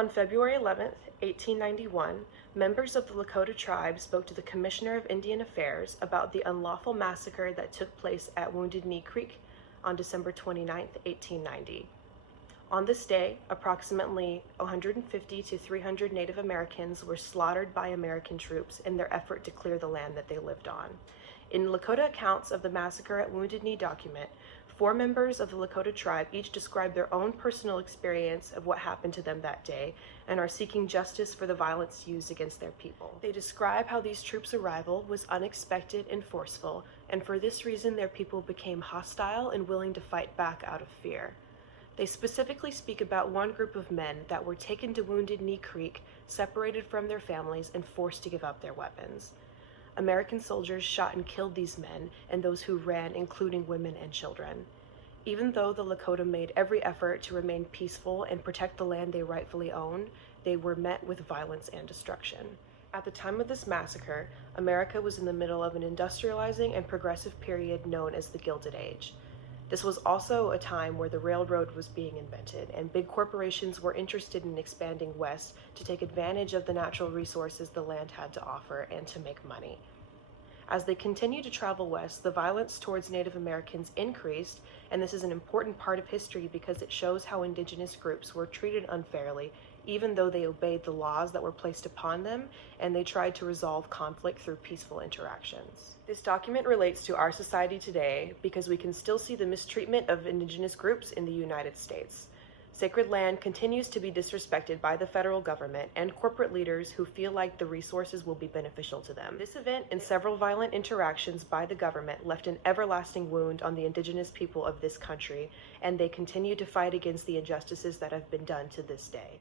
On February 11, 1891, members of the Lakota tribe spoke to the Commissioner of Indian Affairs about the unlawful massacre that took place at Wounded Knee Creek on December 29, 1890. On this day, approximately 150 to 300 Native Americans were slaughtered by American troops in their effort to clear the land that they lived on. In Lakota accounts of the massacre at Wounded Knee document, 4 members of the Lakota tribe each describe their own personal experience of what happened to them that day and are seeking justice for the violence used against their people. They describe how these troops' arrival was unexpected and forceful, and for this reason their people became hostile and willing to fight back out of fear. They specifically speak about one group of men that were taken to Wounded Knee Creek, separated from their families, and forced to give up their weapons. American soldiers shot and killed these men and those who ran, including women and children. Even though the Lakota made every effort to remain peaceful and protect the land they rightfully owned, they were met with violence and destruction. At the time of this massacre, America was in the middle of an industrializing and progressive period known as the Gilded Age. This was also a time where the railroad was being invented, and big corporations were interested in expanding west to take advantage of the natural resources the land had to offer and to make money. As they continued to travel west, the violence towards Native Americans increased, and this is an important part of history because it shows how indigenous groups were treated unfairly, even though they obeyed the laws that were placed upon them, and they tried to resolve conflict through peaceful interactions. This document relates to our society today because we can still see the mistreatment of indigenous groups in the United States. Sacred land continues to be disrespected by the federal government and corporate leaders who feel like the resources will be beneficial to them. This event and several violent interactions by the government left an everlasting wound on the indigenous people of this country, and they continue to fight against the injustices that have been done to this day.